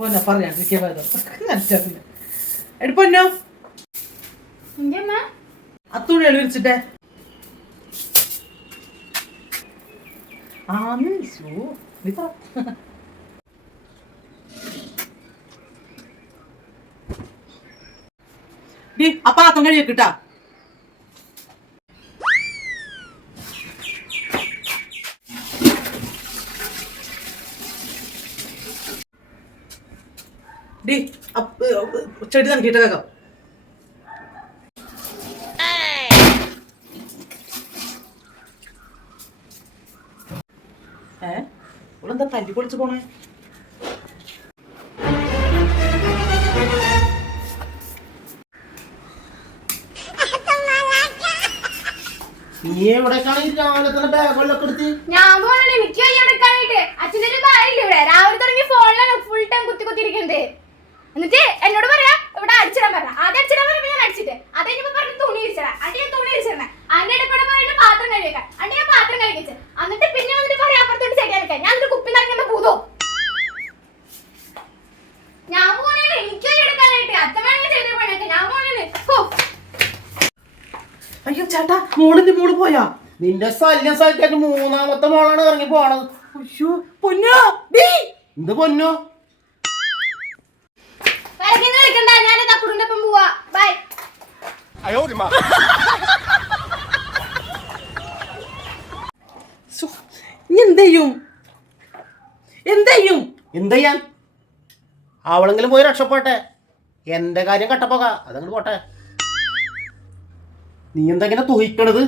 പൊന്നോ പറയാണ്ടിരിക്കാൻ ഭേദം എടി പൊന്നോ. എന്തമ്മ ആ തുണികൾ വിരിച്ചിട്ടെ ആ നീ നീ പറ. ഡി, ആ പാത്രം കഴിയക്കിട്ടാ ഡി അപ്പ് ചെടി നൽകിയിട്ട് വേഗം ഏ ഇവളെന്താ തല്ലി പൊളിച്ച് പോണേ? നീ എവിടേക്കാണ് രാവിലെ തന്നെ ബാഗുകളിലൊക്കെ എടുത്ത്? ഞാൻ പോകണേ എനിക്ക് വയ്യ എടുക്കാനായിട്ട് അച്ഛന്റെ ഒരു കാര്യമില്ല ഇവിടെ? രാവിലെ തുടങ്ങി ഫോണിലാണ് ഫുൾ ടൈം കുത്തി കുത്തിയിരിക്കുന്നത്. എന്നിട്ട് എന്നോട് പറയാ ഇവിടെ അടിച്ചിടാൻ പറഞ്ഞ. ആദ്യം അടിച്ചിടാൻ പറഞ്ഞപ്പോ ഞാൻ അടിച്ചിട്ട്. അത് കഴിഞ്ഞപ്പോ പറഞ്ഞു തുണി അടിച്ചിടാ അടി ഞാൻ തുണി ഇരിച്ചിരുന്നെ അതിന്റെ ഇടയിൽ പറഞ്ഞിട്ട് പാത്രം കഴിക്കാം അടി ഞാൻ പാത്രം കഴിക്കിച്ച് എന്നിട്ട് പിന്നെ വന്നിട്ട് പറയാ അപ്പുറത്തോട്ട് ചെടി വെക്കാം ഞാൻ എന്നിട്ട് കുപ്പി നിറങ്ങുന്ന പൂതോ. ഞാൻ പോണേ എനിക്ക് വയ്യ എടുക്കാനായിട്ട്. അത്തമാണെങ്കിൽ വേണമെങ്കിൽ പോണേക്ക ഞാൻ പോണേ ഹോ. അയ്യോ ചേട്ടാ മോളിന്റെ മോൾ പോയാ? നിന്റെ ശല്യം സ്ഥലത്തേക്ക് മൂന്നാമത്തെ മോളാണ് ഇറങ്ങി പോണത്. പൊന്നോ? എന്ത് പൊന്നോ? ശ്ശോ, ഇനി എന്ത് ചെയ്യും എന്ത് ചെയ്യും എന്ത് ചെയ്യാൻ അവളെങ്കിലും പോയി രക്ഷപ്പെട്ടെ എന്റെ കാര്യം കട്ടപ്പോക. അതങ്ങോട്ട് പോട്ടെ. നീ എന്താ ഇങ്ങനെ തുഹിക്കണത്?